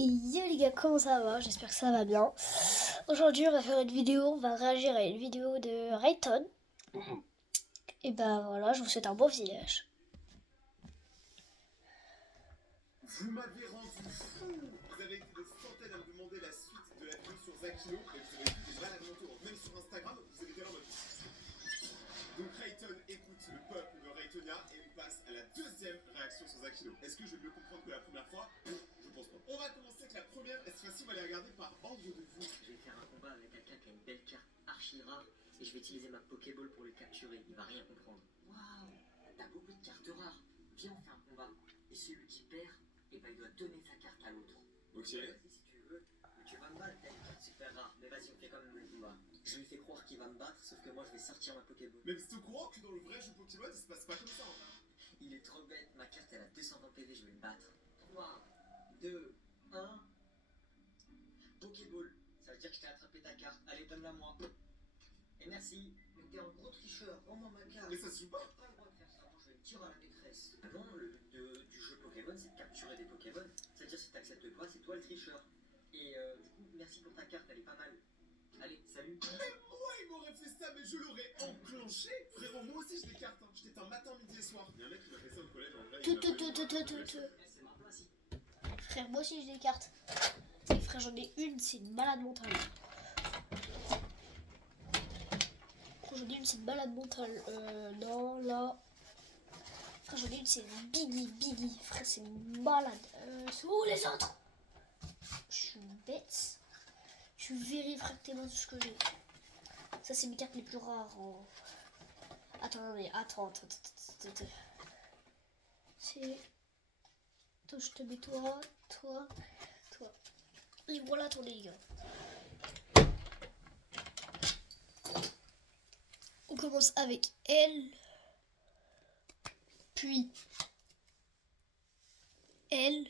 Et yo les gars, comment ça va? J'espère que ça va bien. Aujourd'hui on va faire une vidéo, on va réagir à une vidéo de Rayton. Et bah voilà, je vous souhaite un bon visionnage. Vous m'avez rendu fou. Vous avez été des centaines à me demander la suite de la vidéo sur Zakino et vous avez vu des vrais alentours. Même sur Instagram, vous avez été là en mode. Donc Rayton écoute le peuple de Raytonia et on passe à la deuxième réaction sur Zakino. Est-ce que je vais mieux comprendre que la première fois? Je pense pas. On va commencer avec la première et cette fois-ci on va les regarder par ordre de vue. Je vais faire un combat avec quelqu'un qui a une belle carte archi rare et je vais utiliser ma Pokéball pour le capturer. Il va rien comprendre. Waouh, t'as beaucoup de cartes rares. Viens, on fait un combat. Et celui qui perd, eh ben, il doit donner sa carte à l'autre. Ok. Vas-y si tu veux. Mais tu vas me battre, t'as une carte super rare. Mais vas-y, on fait quand même le combat. Je lui fais croire qu'il va me battre, sauf que moi je vais sortir ma Pokéball. Mais c'est au courant que dans le vrai jeu Pokémon, ça se passe pas comme ça. Il est trop bête. Ma carte elle a 220 PV, je vais le battre. 3, 2, 1. Pokéball. Ça veut dire que je t'ai attrapé ta carte. Allez, donne-la moi. Et merci. Mais t'es un gros tricheur. Rends-moi ma carte. Mais ça se joue pas. Pas le droit de faire ça. Moi, je vais le dire à la maîtresse. Avant, le but du jeu Pokémon, c'est de capturer des Pokémon. C'est-à-dire, si t'acceptes pas, c'est toi le tricheur. Et du coup, merci pour ta carte. Elle est pas mal. Allez, salut. Mais moi, il m'aurait fait ça, mais je l'aurais enclenché. Frérot, moi aussi, j'ai des cartes. Hein. J'étais un matin, midi et soir. Il y a un mec qui m'a fait ça au collège en vrai. C'est ma place. Frère, moi aussi j'ai des cartes. Et frère, j'en ai une, c'est une malade mentale. J'en ai une, c'est une malade mentale. Non, là. Frère, j'en ai une, c'est une Biggie. Frère, c'est une malade. C'est où les autres? Je suis bête. Tu verrais, frère, tes mains, tout ce que j'ai. Ça, c'est mes cartes les plus rares. Attends. C'est. Attends, je te mets toi. Et voilà ton les gars. On commence avec elle. Puis elle.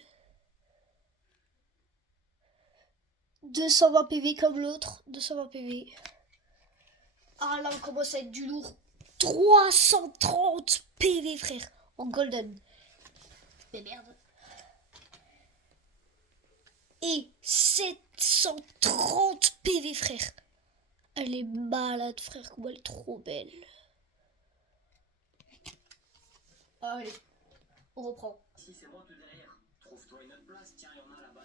220 PV comme l'autre. 220 PV. Ah là on commence à être du lourd. 330 PV frère. En golden. Mais merde. Et 730 PV frère. Elle est malade frère. Comment elle est trop belle. Allez. On reprend. Si c'est moi tout derrière, trouve-toi une autre place. Tiens, il y en a là-bas.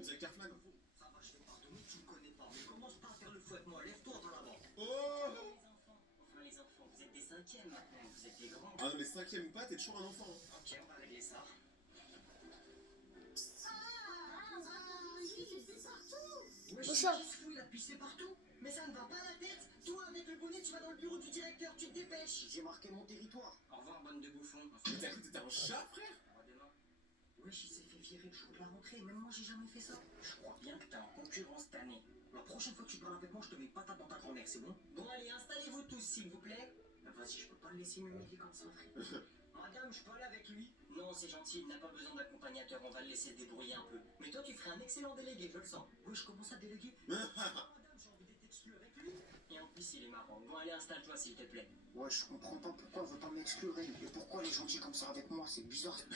Vous avez Cartman? Ça va, je vais pardonner, tu me connais pas. Mais commence pas à faire le fou avec moi. Lève-toi dans là-bas. Oh! Les enfants, vous êtes des cinquièmes maintenant. Vous êtes des grands. Ah non, mais cinquième ou pas, t'es toujours un enfant. Hein. Ok, on va régler ça. Ouais, Bon, je ça. qui se fout, il a pissé partout. Mais ça ne va pas à la tête. Toi, avec le bonnet, tu vas dans le bureau du directeur, tu te dépêches. J'ai marqué mon territoire. Au revoir, bande de bouffons. Mais t'as cru que t'étais un chat, frère? Wesh, il s'est fait virer le jour de la rentrée. Même moi, j'ai jamais fait ça. Je crois bien que t'es en concurrence cette année. La prochaine fois que tu parles avec moi, je te mets patate dans ta grand-mère, c'est bon? Bon, allez, installez-vous tous, s'il vous plaît. Vas-y, je peux pas le laisser m'humilier comme ça, frère. Madame, je peux aller avec lui? Non, c'est gentil, il n'a pas besoin d'accompagnateur, on va le laisser débrouiller un peu. Mais toi, tu ferais un excellent délégué, je le sens. Oui, je commence à déléguer. Madame, j'ai envie d'être exclu avec lui. Et en plus, il est marrant. Bon, allez, installe-toi, s'il te plaît. Ouais, je comprends pas pourquoi on veut pas m'exclure et pourquoi les gentils comme ça avec moi, c'est bizarre. Tu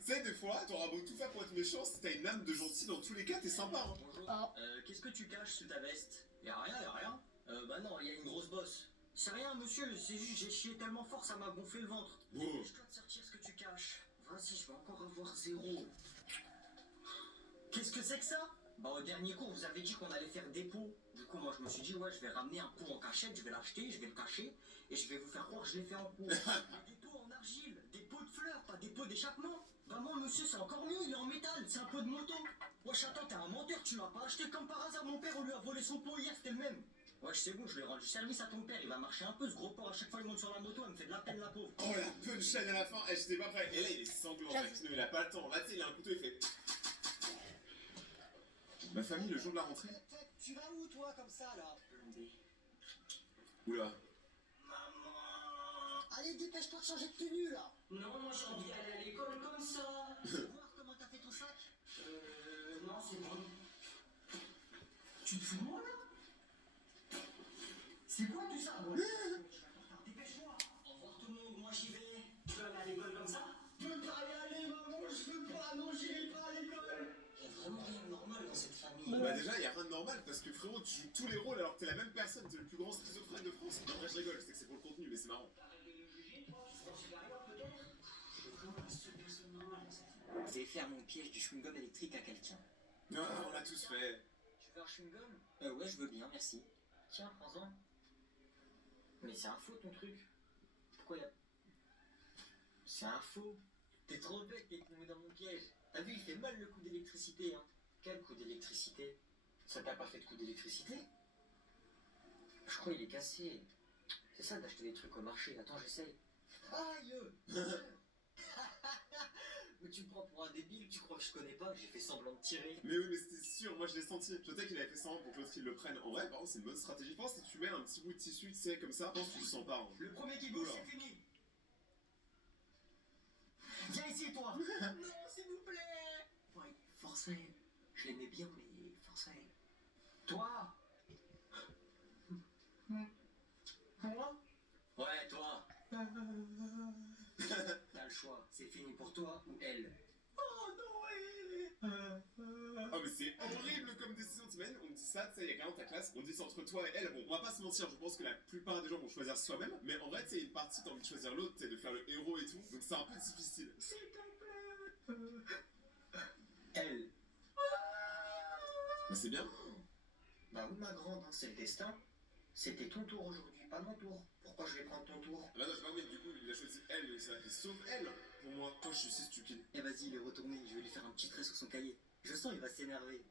sais, des fois, t'auras beau tout faire pour être méchant, si t'as une âme de gentil, dans tous les cas, t'es sympa. Hein. Bonjour. Ah. Qu'est-ce que tu caches sous ta veste? Y'a rien. Bah non, y a une grosse bosse. C'est rien, monsieur, c'est juste j'ai chié tellement fort, ça m'a gonflé le ventre. Oh. Je dois te sortir ce que tu caches. Vas-y, je vais encore avoir 0. Qu'est-ce que c'est que ça? Bah au dernier cours, vous avez dit qu'on allait faire des pots. Du coup, moi je me suis dit, ouais, je vais ramener un pot en cachette, je vais l'acheter, je vais le cacher, et je vais vous faire croire que je l'ai fait en pot. Mais des pots en argile, des pots de fleurs, pas des pots d'échappement. Bah moi, monsieur, c'est encore mieux, il est en métal, c'est un pot de moto. Wesh, attends, t'es un menteur, tu l'as pas acheté comme par hasard, mon père, on lui a volé son pot hier, c'était le même. Wesh, c'est bon, je lui ai rendu service à ton père, il va marcher un peu, ce gros porc, à chaque fois il monte sur la moto, elle me fait de la peine, la pauvre. Oh, la punchline à la fin, j'étais pas prêt. Et là, il est sanglant, J'avoue. Zakino, il a pas le temps. Là, tu sais, il a un couteau, il fait. Ma famille, le jour de la rentrée. Tu vas où, toi, comme ça, là? Oula. Maman! Allez, dépêche-toi de changer de tenue, là! Non, moi j'ai envie d'aller à l'école comme ça! Voir comment t'as fait ton sac? Non, c'est bon. Tu te fous de moi, là? C'est quoi tout ça? Bon, je vais être en retard, dépêche-moi! Au revoir tout le monde, moi j'y vais. Tu veux aller à l'école comme ça? Je veux pas y aller, maman, je veux pas, non, j'irai pas à l'école! normal parce que frérot, tu joues tous les rôles alors que t'es la même personne, t'es le plus grand schizophrène de France. Non, en vrai, je rigole, je sais que c'est pour le contenu, mais c'est marrant. Vous allez faire mon piège du chewing-gum électrique à quelqu'un. Non, on l'a tous fait. Tu veux un chewing-gum Ouais, je veux bien, merci. Tiens, prends-en. Mais c'est un faux ton truc. Pourquoi y a... C'est un faux. T'es trop bête d'être tombé dans mon piège. T'as vu, il fait mal le coup d'électricité, hein. Quel coup d'électricité? Ça t'a pas fait de coup d'électricité? Je crois qu'il est cassé. C'est ça d'acheter des trucs au marché. Attends, j'essaye. Aïe. Mais tu me prends pour un débile, tu crois que je connais pas, que j'ai fait semblant de tirer. Mais oui, mais c'était sûr, moi je l'ai senti. Je sais qu'il avait fait ça pour que l'autre il le prenne. En vrai, par contre, c'est une bonne stratégie. Je pense que si tu mets un petit bout de tissu, tu sais, comme ça, je pense que tu le sens pas. Hein. Le premier qui bouge, Oula. c'est fini. Viens ici, toi. Non, s'il vous plaît. Ouais, forcez. Je l'aimais bien, mais forcez. Toi. Moi. Ouais, toi. T'as le choix, c'est fini pour toi ou elle. Oh non, Oh mais c'est horrible comme décision de semaine, on me dit ça, tu sais, il y a quand même ta classe, on me dit c'est entre toi et elle, bon on va pas se mentir, je pense que la plupart des gens vont choisir soi-même, mais en vrai tu sais, une partie t'as envie de choisir l'autre, tu sais, de faire le héros et tout, donc c'est un peu difficile. s'il te plaît. Elle. Mais c'est bien. Bah oui, ma grande, hein, c'est le destin. C'était ton tour aujourd'hui, pas mon tour. Pourquoi je vais prendre ton tour? Bah non, c'est pas mais du coup il a choisi elle, et ça fait sauf elle, pour moi, quand je suis si stupide. Eh vas-y, il est retourné, je vais lui faire un petit trait sur son cahier. Je sens il va s'énerver.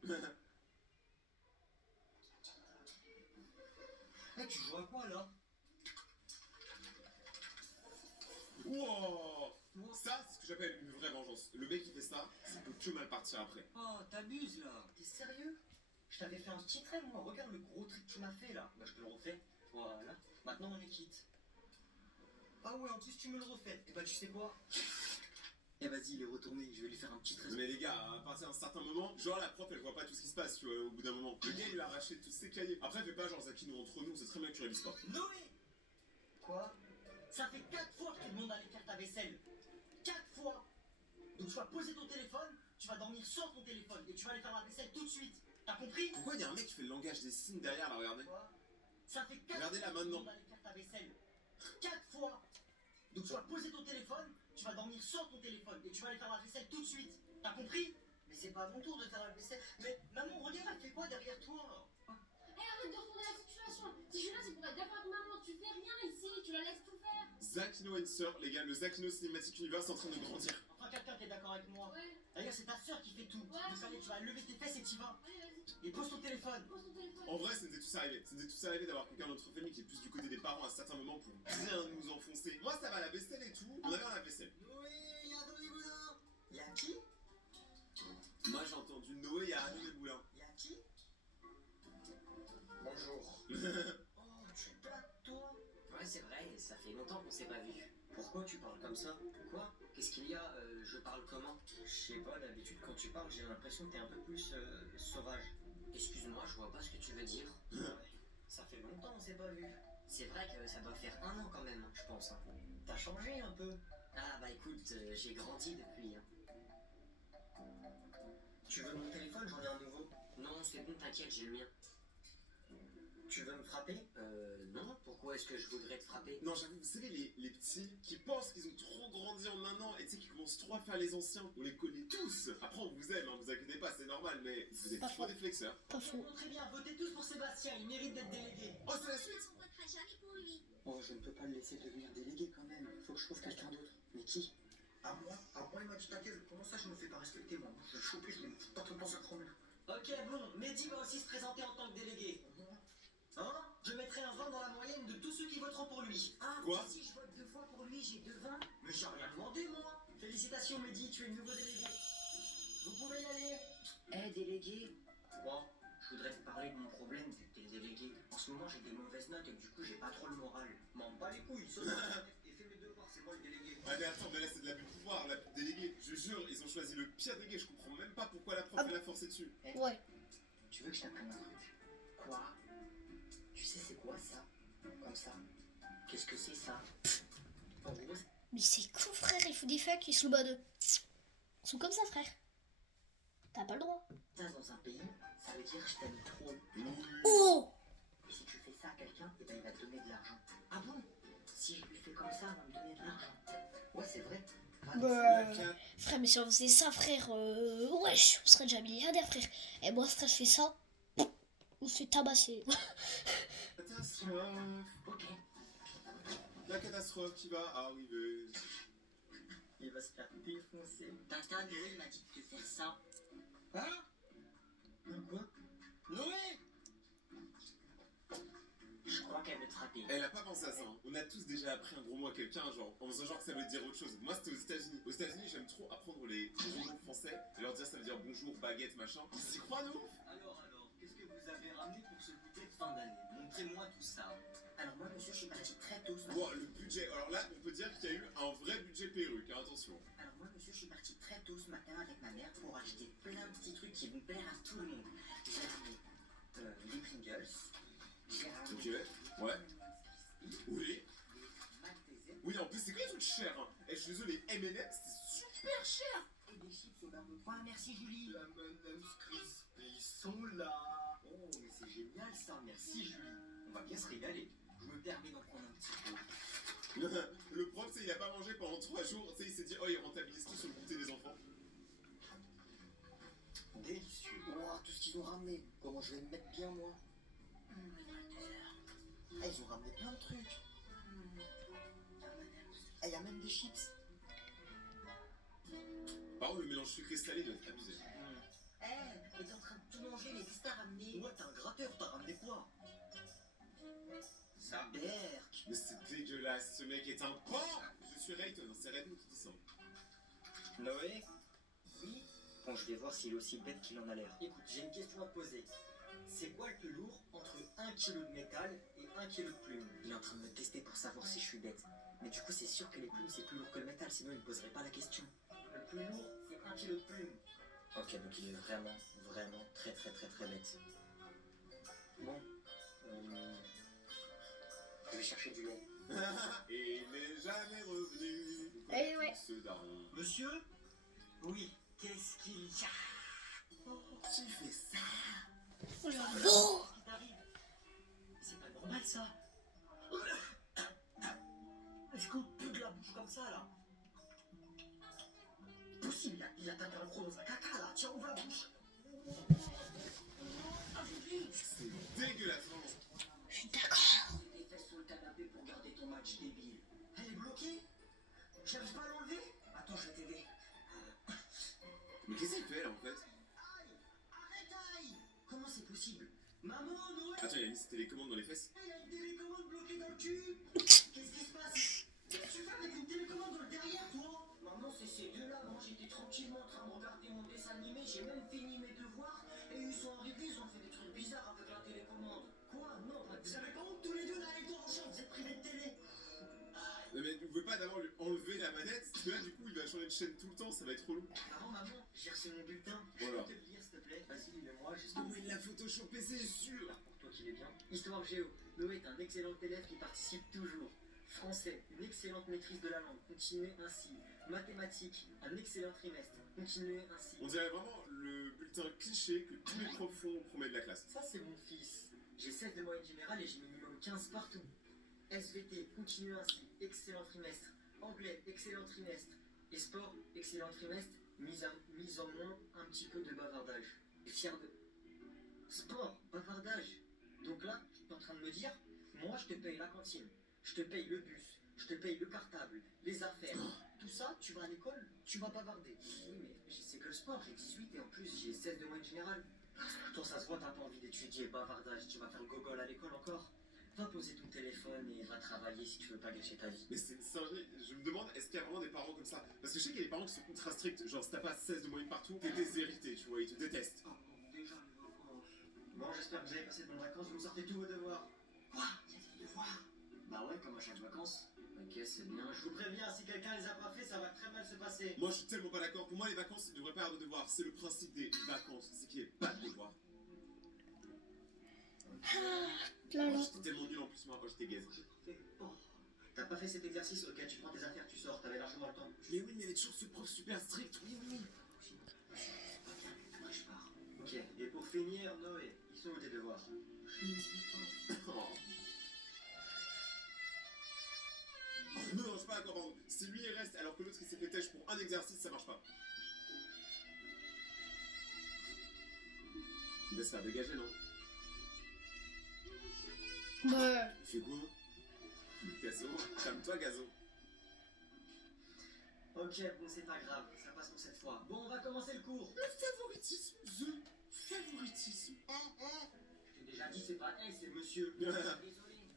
Eh, tu joues à quoi là? Wow. Ça, c'est ce que j'appelle une vraie vengeance. Le mec qui fait ça, ça peut que mal partir après. Oh, t'abuses là. T'es sérieux? Je t'avais fait un petit trait moi, regarde le gros truc que tu m'as fait là. Bah je te le refais. Voilà, maintenant on est quitte. Ah ouais, en plus tu me le refais. Et bah tu sais quoi? Eh vas-y, il est retourné, je vais lui faire un petit trait. Mais les gars, à partir d'un certain moment, genre la prof elle voit pas tout ce qui se passe, tu vois, au bout d'un moment. Le gars il lui a arraché tous ses cahiers. Après, fais pas genre Zakino entre nous, c'est très bien que tu révises pas. Noé! Quoi? Ça fait 4 fois que je te demande d'aller faire ta vaisselle. 4 fois! Donc tu vas poser ton téléphone, tu vas dormir sans ton téléphone et tu vas aller faire la vaisselle tout de suite. T'as compris? Pourquoi il y a un mec qui fait le langage des signes derrière là, regardez? Quoi? Ça fait 4 Regardez fois là que je te maintenant. demande d'aller faire ta vaisselle. 4 fois! Donc tu vas poser ton téléphone, tu vas dormir sans ton téléphone et tu vas aller faire la vaisselle tout de suite. T'as compris? Mais c'est pas à mon tour de faire la vaisselle. Mais maman, regarde, elle fait quoi derrière toi? Eh, arrête de retourner la situation. Si je suis là, c'est pour être d'accord avec maman. Tu fais rien ici, tu la laisses tout faire. Zakino and Sir, les gars, le Zakino Cinematic Universe est en train de grandir. Enfin, quelqu'un qui est d'accord avec moi. Ouais, D'ailleurs, c'est ta soeur qui fait tout. Ouais. Donc allez, tu vas lever tes fesses et t'y vas. allez, vas-y, Et pose ton téléphone. pose ton téléphone. En vrai, ça nous est tous arrivé. Ça nous est tous arrivé d'avoir quelqu'un de notre famille qui est plus du côté des parents à certains moments pour bien nous enfoncer. Moi, ça va, la vaisselle et tout. On avait un lave-vaisselle. Noé, il y a Noé Boulin. Il y a qui? Moi, j'ai entendu Noé, il y a Anne et Boulin. Il y a qui? Bonjour. Oh, tu blagues, toi? Ouais, c'est vrai, ça fait longtemps qu'on s'est pas vu. Pourquoi tu parles comme ça? Quoi? Qu'est-ce qu'il y a? Je parle comment? Je sais pas, d'habitude quand tu parles, j'ai l'impression que t'es un peu plus sauvage. Excuse-moi, je vois pas ce que tu veux dire. Ouais, ça fait longtemps qu'on s'est pas vu. C'est vrai que ça doit faire 1 an quand même, hein, je pense. Hein. T'as changé un peu. Ah bah écoute, j'ai grandi depuis. Hein. Tu veux mon téléphone? J'en ai un nouveau. Non, c'est bon, t'inquiète, j'ai le mien. Tu veux me frapper? Non. Pourquoi est-ce que je voudrais te frapper? Non, j'avoue, vous savez, les petits qui pensent qu'ils ont trop grandi en 1 an et tu sais, qui commencent trop à faire les anciens, on les connaît tous. Après, on vous aime, hein, vous inquiétez pas, c'est normal, mais vous êtes Pas trop faux. des flexeurs. Pas faux. Bon, très bien, votez tous pour Sébastien, il mérite d'être délégué. Oh, c'est la suite! On votera jamais pour lui. Oh, je ne peux pas le laisser devenir délégué quand même. Faut que je trouve quelqu'un d'autre. Mais qui? À moi, il m'a dit ta gueule. Comment ça, je me fais pas respecter, moi? Je vais le choper, je vais me foutre pas ton sa grand-mère. Ok, bon, Mehdi va aussi se présenter en tant que délégué. Hein? Je mettrai un 20 dans la moyenne de tous ceux qui voteront pour lui. Ah, Quoi? si je vote 2 fois pour lui, j'ai 2 20. Mais j'ai rien demandé, moi. Félicitations, Mehdi, tu es le nouveau délégué. Vous pouvez y aller. Eh, délégué. Quoi? Je voudrais te parler de mon problème vu que t'es le délégué. En ce moment, j'ai des mauvaises notes et du coup, j'ai pas trop le moral. M'en bats les couilles, saute et fais mes devoirs, c'est moi le délégué. Ah mais attends, mais là c'est de l'abus de pouvoir, l'abus de délégué. Je jure, ils ont choisi le pire délégué, je comprends même pas pourquoi la prof Ah elle a forcé dessus. Ouais. Tu veux que je t'apprenne un truc? Quoi? Tu sais c'est quoi ça? Comme ça? Qu'est-ce que c'est ça? En gros, Mais c'est cool, frère, il faut des facs, ils sont bas d'eux. Ils sont comme ça, frère. T'as pas le droit. Ça dans un pays, ça veut dire je t'aime trop. Oh! Et si tu fais ça à quelqu'un, eh ben, il va te donner de l'argent. Ah bon? Si je lui fais comme ça, il va me donner de l'argent. Ouais, c'est vrai. Bah, frère, mais si on faisait ça, frère, wesh, on serait déjà milliardaire, frère. Et moi, frère, je fais ça, on se fait tabasser. Catastrophe. Ok. La catastrophe qui va arriver. Il va se faire défoncer. Tata, Noé m'a dit de faire ça. Hein? Quoi? Noé! Je crois qu'elle veut te frapper. Elle a pas pensé à ça. Hein. On a tous déjà appris un gros mot à quelqu'un, genre en faisant genre que ça veut dire autre chose. Moi, c'était aux États-Unis. Aux États-Unis, j'aime trop apprendre les gros mots français et leur dire ça veut dire bonjour, baguette, machin. Ils y croient, nous? Alors, qu'est-ce que vous avez ramené pour ce goûter de fin d'année? Montrez-moi tout ça. Alors moi, monsieur, je suis parti très tôt ce matin. Bon, le budget. Alors là, on peut dire qu'il y a eu un vrai budget perruque, hein, attention. Alors moi, monsieur, je suis parti très tôt ce matin avec ma mère pour acheter plein de petits trucs qui vont plaire à tout le monde. J'ai ramené les Pringles. J'ai ramené Ok, ouais. Oui. Malteser Oui, en plus, c'est quoi les trucs chers, hein? Et je suis désolé, les M&M, c'est super cher. et des chips au beurre de pois. Merci, Julie. La M&M's Crispy sont là. Oh, mais c'est génial ça. Merci, Julie. On va bien se régaler. Je me permets d'en prendre un petit peu. Le prof, tu sais, il a pas mangé pendant 3 jours. Tu sais, il s'est dit, oh, il rentabilise tout sur le goûter des enfants. Délicieux. Wow, tout ce qu'ils ont ramené. Comment je vais me mettre bien, moi? Ah, ils ont ramené plein de trucs. Ah, il y a même des chips. Par contre, le mélange sucré-salé doit être abusé. Mais t'es en train de tout manger, mais qu'est-ce que t'as ramené? Ouais, t'es un gratteur, t'as ramené quoi? Ça berk. Mais c'est dégueulasse, ce mec est un porc. Je suis Rayton, c'est Redmo qui dit ça. Noé? Oui? Bon, je vais voir s'il est aussi bête qu'il en a l'air. Écoute, j'ai une question à te poser. C'est quoi le plus lourd entre 1 kg de métal et 1 kg de plumes? Il est en train de me tester pour savoir si je suis bête. Mais du coup, c'est sûr que les plumes, c'est plus lourd que le métal, sinon il ne poserait pas la question. Le plus lourd, c'est 1 kg de plumes. Ok, donc il est vraiment, vraiment très bête. Bon, je vais chercher du lait. Et il n'est jamais revenu. Eh ouais. Ce daron. Monsieur? Oui, qu'est-ce qu'il y a? Oh, tu fais ça? J'adore. Qu'est-ce qui t'arrive? C'est pas normal ça. Est-ce qu'on pue de la bouche comme ça là? Possible, il a tapé un gros dans un caca là. Tiens, ouvre la bouche. C'est dégueulasse, vraiment. Je suis d'accord. Tes fesses sur le canapé pour garder ton match débile. Elle est bloquée? J'arrive pas à l'enlever? Attends, je vais t'aider. Mais qu'est-ce qu'il fait là en fait? Arrête, aïe! Comment c'est possible? Maman, Noël! Attends, il a mis ses télécommandes dans les fesses. Il y a une télécommande bloquée dans le cul! Qu'est-ce qui se passe? Qu'est-ce que tu fais avec une télécommande dans le derrière, toi? Maman, c'est ces deux-là. Moi, j'étais tranquillement en train de regarder mon dessin animé. J'ai même fini mes devoirs. Et ils sont arrivés, ils ont fait des trucs bizarres avec la télécommande. Quoi? Non, vous avez pas honte tous les deux là, les deux en chambre, vous êtes privés de télé. Non, mais vous pouvez pas d'abord lui enlever la manette, parce que là du coup il va changer de chaîne tout le temps, ça va être relou. Maman, j'ai reçu mon bulletin. Voilà. Je peux te le lire, s'il te plaît? Vas-y, lis-le-moi, juste Oh, il l'a photoshopé, c'est sûr. pour toi qui l'es bien. Histoire géo. Noé est un excellent élève qui participe toujours. Français, une excellente maîtrise de la langue. Continuez ainsi. Mathématiques, un excellent trimestre. Continuez ainsi. On dirait vraiment le bulletin cliché que tous les profs font au premier de la classe. Ça, c'est mon fils. J'ai 16 de moyenne générale et j'ai minimum 15 partout. SVT, continuez ainsi. Excellent trimestre. Anglais, excellent trimestre. Et sport, excellent trimestre. Mise en moins, un petit peu de bavardage. Fier de... Sport, bavardage. Donc là, tu es en train de me dire, moi, je te paye la cantine. Je te paye le bus. Je te paye le cartable. Les affaires. Tout ça, tu vas à l'école, tu vas bavarder. Oui, mais c'est que le sport. J'ai 18 et en plus, j'ai 16 de moyenne générale. Toi, ça se voit, t'as pas envie d'étudier, bavardage. Tu vas faire le gogol à l'école encore. Va poser ton téléphone et va travailler si tu veux pas gâcher ta vie. Mais c'est une singerie. Je me demande, est-ce qu'il y a vraiment des parents comme ça? Parce que je sais qu'il y a des parents qui sont ultra stricts. Genre, si t'as pas 16 de moyenne partout, t'es déshérité, tu vois, ils te détestent. Oh, déjà les vacances. Bon, j'espère que vous avez passé de bonnes vacances, vous sortez tous vos devoirs. Quoi? Il y a des devoirs? Bah ouais, comme à chaque vacances. Ok, c'est bien. Je vous préviens, si quelqu'un les a pas fait, ça va très mal se passer. Moi, je suis tellement pas d'accord. Pour moi, les vacances, ils devraient pas avoir de devoirs. C'est le principe des vacances, c'est qu'il n'y ait pas de devoirs. Là, Oh, là. j'étais tellement nul en plus, moi. Oh, j'étais gaze. Oh. T'as pas fait cet exercice? Ok, tu prends tes affaires, tu sors, t'avais largement le temps. Mais oui, mais elle est toujours ce prof super strict. Oui, oui. Moi, je sont où tes devoirs? Oh. Non, je suis pas d'accord, pardon. Si lui il reste alors que l'autre il s'est fait têche pour un exercice, ça marche pas. Il va se faire dégager, non? Ouais. Il fait quoi? Gazo, calme-toi, Gazo. Ok, bon, c'est pas grave, ça passe pour cette fois. Bon, on va commencer le cours. Le favoritisme, the favoritisme. Je t'ai déjà dit, c'est pas elle, c'est monsieur. Désolé,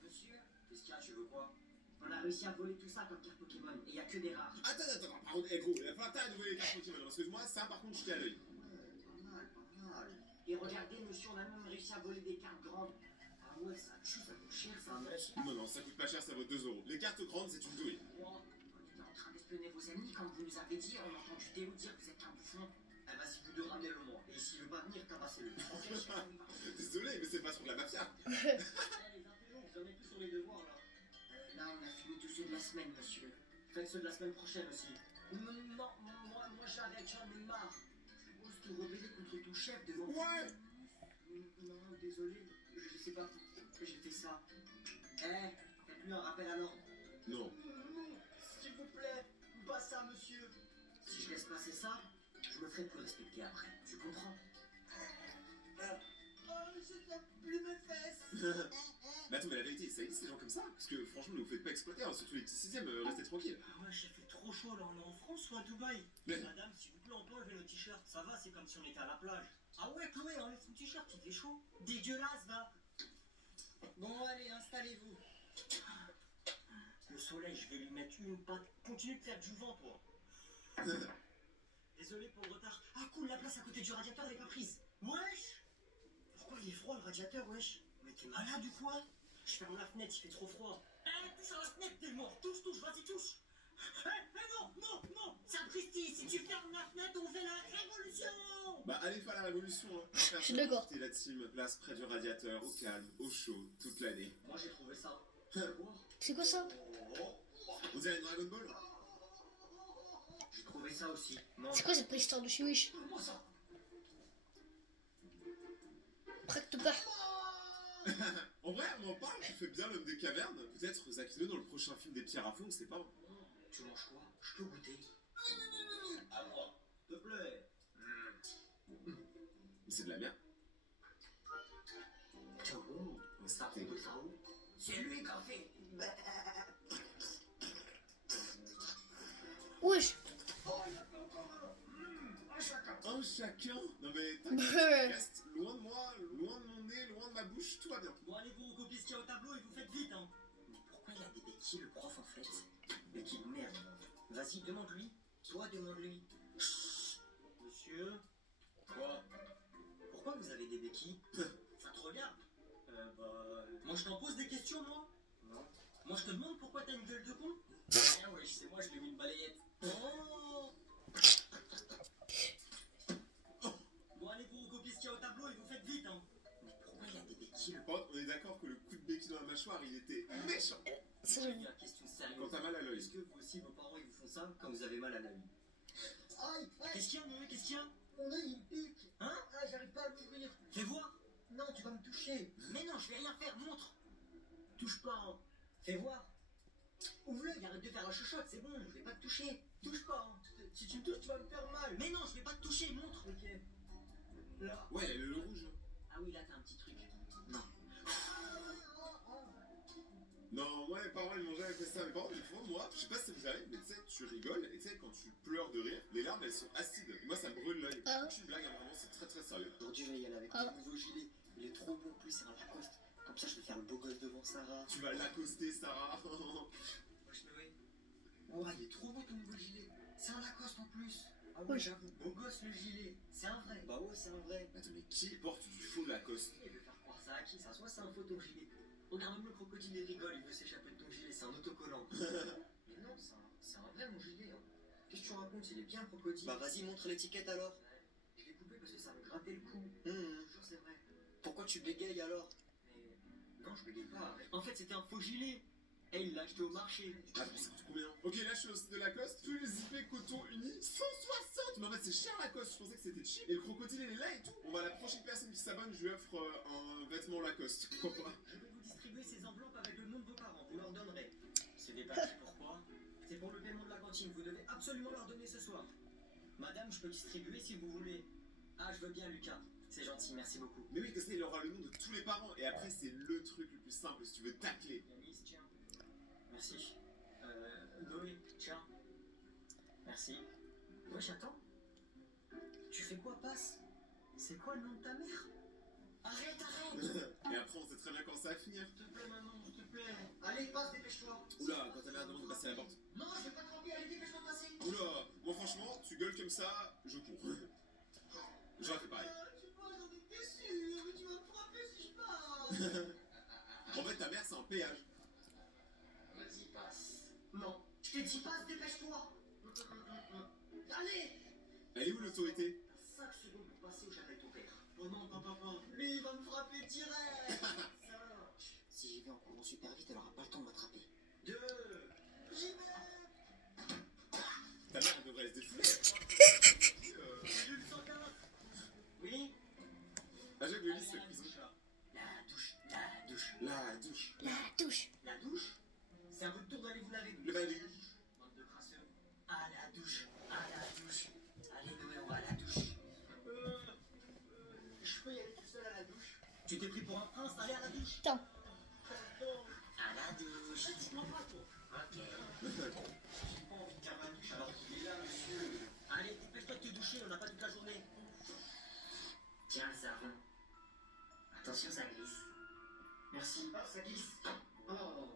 monsieur. Qu'est-ce qu'il y a, tu veux quoi? On a réussi à voler tout ça comme carte Pokémon, et y a que des rares. Attends, par contre, gros, il va falloir que t'arrêtes de voler les cartes Pokémon. Excuse-moi, ça par contre, je t'ai à l'œil. Ouais, pas mal. Et regardez, monsieur, on a même réussi à voler des cartes grandes. Ah ouais, ça tue, ça coûte cher, ça, mec. Non, ça coûte pas cher, ça vaut 2 €. Les cartes grandes, c'est une douille. Quoi? On était en train d'espionner vos ennemis, comme vous nous avez dit, on a entendu Théo dire que vous êtes un bouffon. Eh ben, si vous deux ramenez le moi, et s'il veut pas venir, tabassez-le. Ok, chérie, on y va. Désolé, mais c'est le patron de la mafia. Eh, les intellos, vous en êtes plus sur les devoirs, là. Là, on a fini tous ceux de la semaine, monsieur. Faites ceux de la semaine prochaine aussi. Non, moi j'arrête, j'en ai marre. Tu oses te rebeller contre ton chef devant... Ouais. Non, désolé, je sais pas pourquoi j'ai fait ça. Eh, faites-lui un rappel à l'ordre. Non. Non, s'il vous plaît, pas ça, monsieur. Si je laisse passer ça, je me ferai plus respecter après. Tu comprends? Je tape plus mes fesses. Mais attends, mais la vérité, ça existe des gens comme ça? Parce que franchement, ne vous faites pas exploiter, hein, surtout les petits 6ème, restez tranquille. Ah ouais, j'ai fait trop chaud là, on est en France ou à Dubaï? Mais- Madame, s'il vous plaît, on peut enlever nos t-shirts, ça va, c'est comme si on était à la plage. Ah ouais, Chloé, enlève ton t-shirt, il fait chaud. Dégueulasse, va. Bon, allez, installez-vous. Le soleil, je vais lui mettre une patte. Continue de faire du vent, toi. Désolé pour le retard. Ah cool, la place à côté du radiateur n'est pas prise. Wesh. Pourquoi il est froid le radiateur, wesh? Mais t'es malade ou quoi? Je ferme la fenêtre, il fait trop froid. Eh, touche à la fenêtre, t'es mort. Touche, vas-y, touche. Non, sapristi, si tu fermes la fenêtre, on fait la révolution. Bah, allez faire la révolution, hein. Je suis d'accord. C'était la team, place près du radiateur, au calme, au chaud, toute l'année. Moi, j'ai trouvé ça. C'est quoi ça? On dirait une Dragon Ball? J'ai trouvé ça aussi. Non. C'est quoi cette préhistoire de Chiwish? Moi, ça. Tracte pas. En vrai, on en parle, tu fais bien l'homme des cavernes. Peut-être Zakino dans le prochain film des pierres à fond, on sait pas. Tu manges quoi? Je peux goûter. À moi. S'il te plaît. Mais c'est de la merde. C'est bon. Ça fait de ça où? C'est lui qui a fait. Wesh. Oh, il a fait encore un. Un chacun. Un chacun? Non mais Ouais. reste loin de moi, loin de mon nez, loin de ma bouche, tout va bien. Bon, allez, vous recopiez ce qu'il y a au tableau et vous faites vite, hein. Mais pourquoi il a des béquilles, le prof, en fait? Béquilles de merde. Vas-y, demande-lui. Toi, demande-lui. Monsieur, Quoi? pourquoi vous avez des béquilles? Ça te regarde. Moi je t'en pose des questions, moi. Non. Moi je te demande pourquoi t'as une gueule de con. Ah ouais, c'est moi, je lui ai mis une balayette. Oh. Bon, allez, vous recopiez ce qu'il y a au tableau et vous faites vite, hein. Mais pourquoi il a des béquilles, le Par contre, on est d'accord que le coup de béquille dans la mâchoire, il était méchant. Ça, j'aime. prof? Question Quand sérieuse. t'as mal à l'œil. Est-ce que vous aussi, vos parents, ils vous font ça quand vous avez mal à l'œil? Aïe, Qu'est-ce qu'il y a, Noé? Qu'est-ce qu'il y a? mon œil, il pique. Hein? Ah, j'arrive pas à l'ouvrir. Fais voir. Non, tu vas me toucher. Mais non, je vais rien faire, montre. Touche pas, hein. Fais voir. Ouvre l'œil, arrête de faire la chochotte, c'est bon, je vais pas te toucher. Touche pas, hein. Si tu me touches, tu vas me faire mal. Mais non, je vais pas te toucher, montre. Ok. Là. Ouais, le rouge. Ah oui, là, t'as un petit truc. Non. Non, moi, mes parents, ils m'ont jamais fait ça. Mes parents, des fois, moi, je sais pas si ça vous arrive, mais tu sais, tu rigoles, et tu sais, quand tu pleures de rire, les larmes, elles sont acides. Et moi, ça me brûle l'œil. Ah. Je suis une blague, hein, vraiment, c'est très très sérieux. Aujourd'hui, je vais y aller avec Ah. mon nouveau gilet. Il est trop beau, en plus, c'est un Lacoste. Comme ça, je vais faire le beau gosse devant Sarah. Tu vas l'accoster, Sarah. Wesh, Noé. Ouais, il est trop beau ton nouveau gilet. C'est un Lacoste en plus. Ah ouais, Oui. j'avoue, beau gosse le gilet. C'est un vrai. Bah ouais, c'est un vrai. Attends, mais qui porte du faux Lacoste? Il veut faire croire ça à qui ça? Soit c'est un faux ton gilet. Regarde même le crocodile, il rigole, il veut s'échapper de ton gilet, c'est un autocollant. Mais non, c'est un vrai mon gilet. Hein. Qu'est-ce que tu racontes? Il est bien crocodile. Bah vas-y, montre l'étiquette alors. Je l'ai coupé parce que ça me grattait le cou. Hum, Toujours c'est vrai. Pourquoi tu bégayes alors? Mais non, je bégaye pas. En fait, c'était un faux gilet. Et il l'a acheté au marché. Ah, mais ça coûte combien? Ok, là, je suis au site de Lacoste. Tous les zippés coton unis, 160. Mais en fait, c'est cher Lacoste. Je pensais que c'était cheap. Et le crocodile, il est là et tout. Bon, bah, la prochaine personne qui s'abonne, je lui offre un Lacoste, pourquoi pas. Je vais vous distribuer ces enveloppes avec le nom de vos parents. Vous leur donnerez. C'est des papiers pourquoi? C'est pour le paiement de la cantine. Vous devez absolument leur donner ce soir. Madame, je peux distribuer si vous voulez. Ah, je veux bien, Lucas. C'est gentil, merci beaucoup. Mais oui, que ça, il aura le nom de tous les parents. Et après, c'est le truc le plus simple si tu veux tacler. Yanis, tiens. Merci. Noé, tiens. Merci. Wesh, attends. Tu fais quoi, passe? C'est quoi le nom de ta mère? Arrête, arrête! Et après, on sait très bien quand ça va finir. S'il te plaît, maman, s'il te plaît. Allez, passe, dépêche-toi. Oula, quand ta mère demande de passer à la porte. Non, je vais pas te remplir, allez, dépêche-toi de passer. Oula, moi franchement, tu gueules comme ça, je cours. J'aurais fait pareil. Je sais pas, j'en étais sûr, mais tu vas me frapper si je passe. En fait, ta mère, c'est un péage. Vas-y, passe. Non, je t'ai dit passe, dépêche-toi. Allez! Elle est où l'autorité? 5 secondes pour passer ou j'appelle ton père. Oh non, papa. Lui, il va me frapper direct. 5, Si j'y vais en courant super vite, elle aura pas le temps de m'attraper. 2, j'y vais. Ta mère, elle devrait se défouler. Cellule 115. Oui? À chaque le lit, c'est prison. La douche, la douche. La douche. La douche. La douche? C'est un peu de tour d'aller vous laver. Le bain. Bande de crasseux. À la douche, à la douche. Allez, Noé, on va à la douche. Je peux y aller tout seul à la douche? Tu t'es pris pour un prince, allez à la douche. Putain. À la douche. Non, pas toi. Ok. J'ai pas envie de faire ma douche alors qu'il est là, monsieur. Allez, dépêche-toi de te doucher, on n'a pas toute la journée. Tiens, le savon. Attention, ça glisse. Merci. Ah, ça glisse. Oh.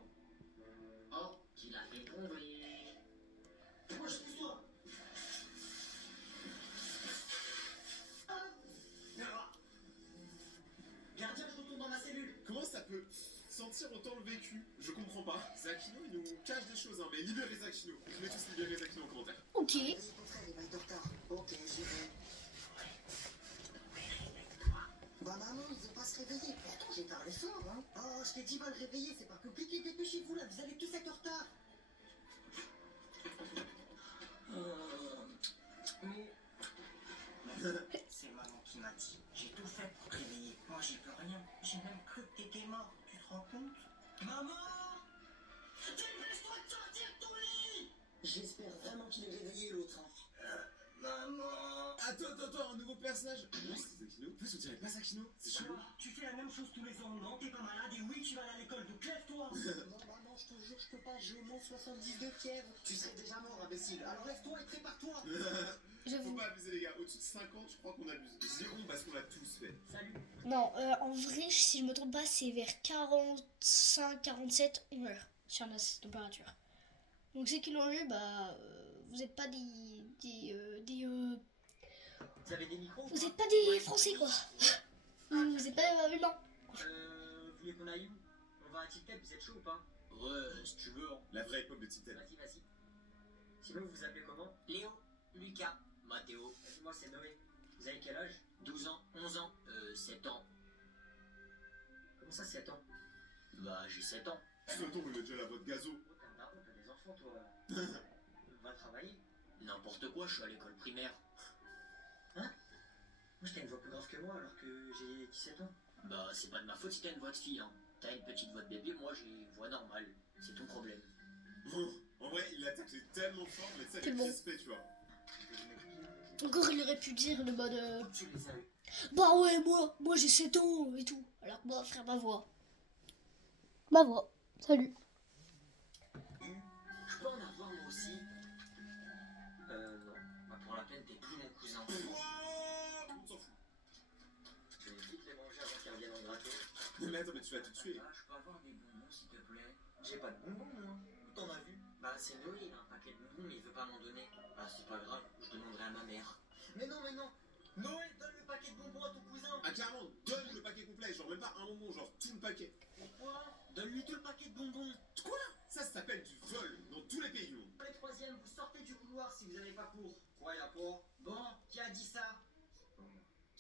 Oh, tu l'as fait tomber. Moi, je pousse-toi. Gardien, je retourne dans ma cellule. Comment ça peut sentir autant le vécu? Je comprends pas. Zakino, il nous cache des choses, hein, mais libérez Zakino. Je vais tous libérer Zakino en commentaire. Ok. Réveille ton frère, il va être en retard. Ok, j'y vais. Bah maman, il veut pas se réveiller. Pourtant, j'ai parlé fort, hein. Oh, je t'ai dit, va le réveiller, c'est pas compliqué, dépêchez-vous là, vous allez tous être en retard. Mais... C'est maman qui m'a dit, j'ai tout fait pour te réveiller. Moi, j'y peux rien. J'ai même cru que t'étais mort, tu te rends compte? Maman! Dépêche-toi de sortir de ton lit! J'espère vraiment qu'il est réveillé, l'autre. Maman! Attends, un nouveau personnage. Non, c'est Zakino. En plus, on dirait pas Zakino. C'est chelou. Tu fais la même chose tous les ans, non? T'es pas malade et oui, tu vas aller à l'école, donc lève-toi! Non, maman, je te jure, je peux pas. J'ai au moins 70 de fièvre. Tu serais déjà mort, imbécile. Alors lève-toi et prépare-toi! Faut J'avoue. pas abuser, les gars. Au-dessus de 50, je crois qu'on abuse. Je dis on parce qu'on l'a tous fait. Salut! Non, en vrai, si je me trompe pas, c'est vers 45-47 on meurt sur la température. Donc ceux qui l'ont eu, bah, vous êtes pas Vous avez des micros? vous êtes pas des Français quoi. Vous êtes pas allemands. Vous voulez qu'on aille où? On va à TikTok, vous êtes chaud ou pas? Ouais, si tu veux. Hein. La vraie époque de Tip-Tel. Vas-y. Sinon, vous vous appelez comment? Léo, Lucas, Mathéo. Moi, c'est Noé. Vous avez quel âge? 12 ans, 11 ans, 7 ans. Comment ça, 7 ans? Bah, j'ai 7 ans. Surtout, on met déjà la voix de gazo. Oh, t'as un daron, t'as des enfants, toi. Va travailler. N'importe quoi, je suis à l'école primaire. Hein? Moi, t'as une voix plus grave que moi alors que j'ai 17 ans. Bah, c'est pas de ma faute si t'as une voix de fille, hein. T'as une petite voix de bébé, moi j'ai une voix normale. C'est ton problème. En vrai, il attaque tellement fort, mais ça, C'est avec bon. respect, tu vois. Encore il aurait pu dire le mode Tu les as eu. bah ouais moi j'ai 7 ans et tout. Alors que moi frère ma voix. Salut. Je peux en avoir moi aussi? Non. Bah, pour la peine, t'es plus mon cousin. On s'en fout. Je vais vite les manger avant qu'ils reviennent en gratos. Mais attends, mais tu vas te tuer. Ah, je peux avoir des bonbons s'il te plaît? J'ai pas de bonbons moi. Où t'en as vu? Bah c'est Noé, il a un paquet de bonbons mais il veut pas m'en donner. Bah c'est pas grave, je demanderai à ma mère. Mais non. Noé, donne le paquet de bonbons à ton cousin. Ah, carrément, donne le paquet complet. Genre, même pas un bonbon, genre tout le paquet. Pourquoi? Donne-lui tout le paquet de bonbons. Quoi? Ça s'appelle du vol dans tous les pays du monde. Les troisièmes, vous sortez du couloir si vous avez pas cours. Quoi, y'a pas? Bon, qui a dit ça?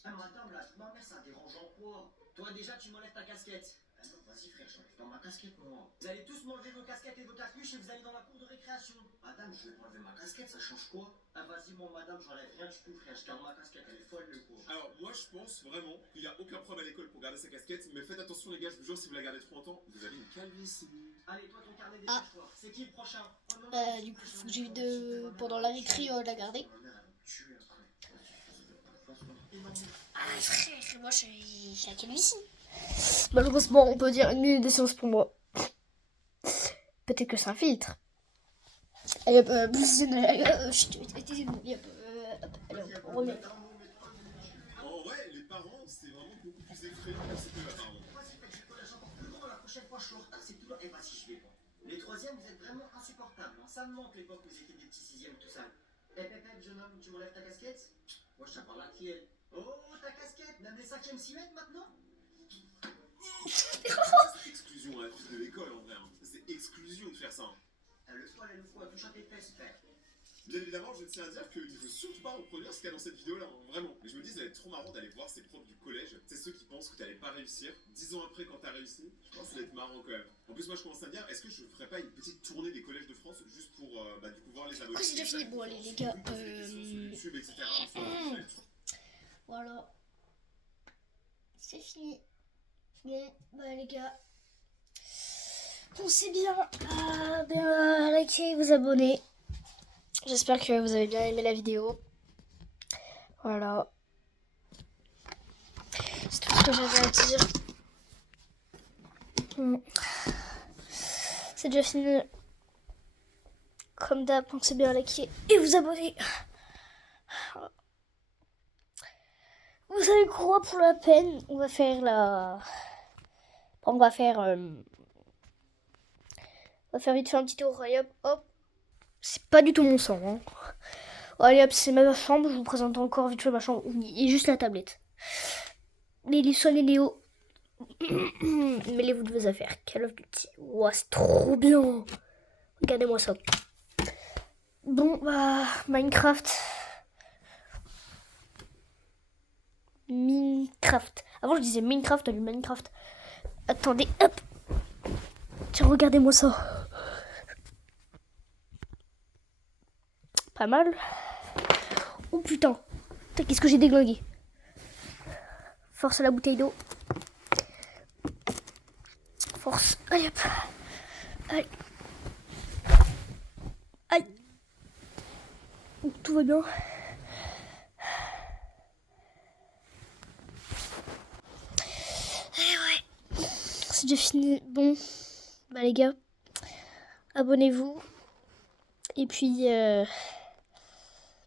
Ah, madame, là, ma mère, ça dérange en quoi? Toi, déjà, tu m'enlèves ta casquette. Vas-y frère, j'enlève pas ma casquette moi. Vous allez tous m'enlever vos casquettes et vos capuches et vous allez dans la cour de récréation. Madame, je vais m'enlever ma casquette, ça change quoi? Ah vas-y mon madame, j'enlève rien du tout frère, je garde ma casquette, elle est folle le coup. Alors, moi, je pense vraiment qu'il n'y a aucun problème à l'école pour garder sa casquette, mais faites attention, les gars, je vous jure, si vous la gardez trop longtemps, vous avez une calvitie. Allez, toi ton carnet des Ah. tâches, toi. C'est qui le prochain? Oh, non, Du coup, faut que j'ai de pendant la récré la garder. Ma mère, elle va me tuer après. Vas-y, fais-le. Ah frère, moi j'ai la calvitie. Malheureusement, on peut dire une minute de silence pour moi. Peut-être que c'est un filtre. Allez hop, allez hop, on remet. En vrai, les parents, c'est vraiment beaucoup plus effrayant que c'était là, pardon. Vas-y, faites du collège encore plus grand la prochaine fois, je suis en retard, c'est tout là. Eh bah si je vais pas. Les troisièmes, vous êtes vraiment insupportables. Hein. Ça me manque l'époque où vous étiez des petits sixièmes tout sales. Jeune homme, tu m'enlèves ta casquette? Moi, je parle à qui elle? Oh, ta casquette, même les cinquièmes s'y mettent maintenant? C'est exclusion à la fille de l'école, en vrai. Hein. C'est exclusion de faire ça. Hein. Le poil, elle nous faut à toucher à tes fesses, frère. Bien évidemment, je tiens à dire qu'il ne faut surtout pas reproduire ce qu'il y a dans cette vidéo-là, hein, vraiment. Mais je me dis, ça va être trop marrant d'aller voir ces profs du collège. C'est ceux qui pensent que tu n'allais pas réussir. 10 ans après, quand tu as réussi, je pense que ça va être marrant quand même. En plus, moi, je commence à me dire, est-ce que je ne ferais pas une petite tournée des collèges de France juste pour du coup voir les abonnés? C'est déjà fini. Bon, allez, les gars. YouTube, etc. Voilà. C'est fini. Bon, bah, les gars. Pensez bien à bien liker et vous abonner. J'espère que vous avez bien aimé la vidéo. Voilà. C'est tout ce que j'avais à dire. C'est déjà fini. Comme d'hab, pensez bien à liker et vous abonner. Vous savez quoi, pour la peine, on va faire On va faire vite fait un petit tour. Allez hop, hop. C'est pas du tout mon sang. Hein. Allez hop, c'est ma chambre. Je vous présente encore vite fait ma chambre. Et juste la tablette. Les livres sont les Léo. Mêlez-vous de vos affaires. Call of Duty. Ouah, c'est trop bien. Regardez-moi ça. Bon, bah, Minecraft. Avant, je disais Minecraft, du Minecraft. Attendez, hop. Tiens, regardez-moi ça. Pas mal. Oh putain. Putain, qu'est-ce que j'ai déglingué. Force à la bouteille d'eau. Force. Allez hop. Allez. Aïe. Tout va bien. Et ouais. C'est déjà fini. Bon. Bah les gars. Abonnez-vous. Et puis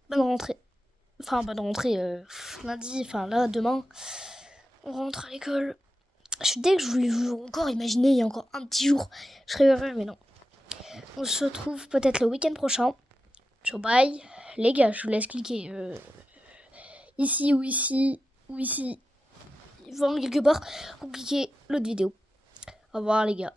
bonne rentrée. Enfin bonne rentrée lundi, enfin là demain on rentre à l'école. Dès que je voulais vous encore imaginer il y a encore un petit jour, je serais heureux mais non. On se retrouve peut-être le week-end prochain. Ciao bye. Les gars, je vous laisse cliquer ici ou ici ou ici. Vraiment quelque part pour cliquer l'autre vidéo. Au revoir les gars.